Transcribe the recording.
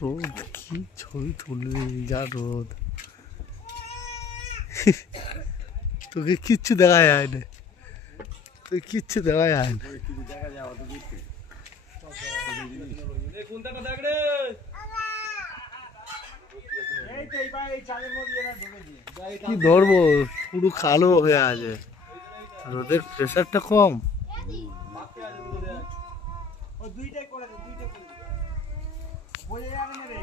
রোদ কি ছবি তুলবি, যা রোদ। তোকে কিচ্ছু দেখা যায় না, তুই কিচ্ছু দেখা যায় না। কি ধরবো, পুরো কালো হয়ে আছে, রোদের প্রেসারটা কম। দুইটাই করে বোঝা যাবে না রে।